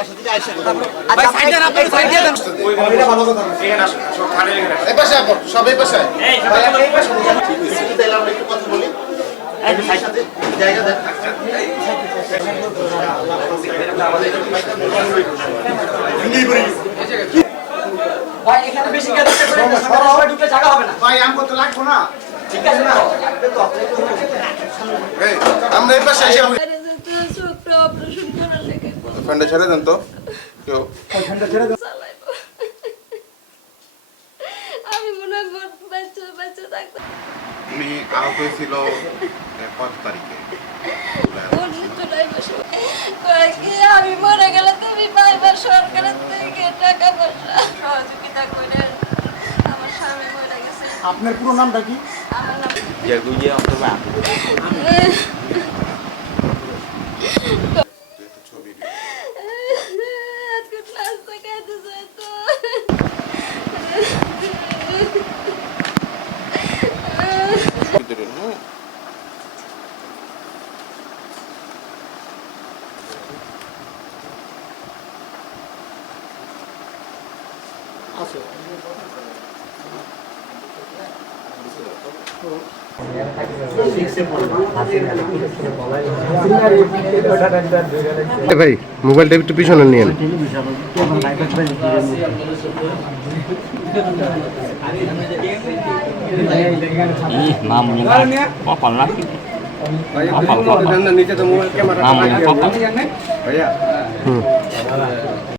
বাসা থেকে আইসা কথা বলো। ভাই সাইড দেন, আপনি সাইড দিয়ে দেন। এটা ভালো কথা না। এখানে আসো, সব খালি এখানে আসো। এই পাশে আপন, সব এই পাশে। ভাই আপনি এই পাশে বসুন। একটু তাইলে আমরা একটু কথা বলি। একটু সাথে জায়গা দেন। ভাই এখানে বেশি কাজ করতে পারেন না, সবাই ঢুকলে জায়গা হবে না। ভাই আম কত লাগবো না? ঠিক আছে না? এই, আমরা এই পাশে এসে বলি। চোখটা অপারেশন করার লেগে ফ্যানটা ছেড়ে দেন তো। কেউ চালাইবো। আমি মনে হয় বাচ্চা বাচ্চা থাকতাম। উনি আহত হয়েছিল 5 তারিখে। অসুস্থটাই বসে কয় কি আমি মরে গেলে তুমি পাইবা সরকারের থেকে টাকা পয়সা সহযোগিতা করে। আমার স্বামী মরে গেছে। আপনার পুরো নামটা কি? আমার নাম ছবি আজকে নাস্তা খাইতে চাই তো। ভিতরে হ্যাঁ ভাই মোবাইলটা একটু পিছনে নিয়ে নিচে তো মোবাইল ক্যামেরা। ভাইয়া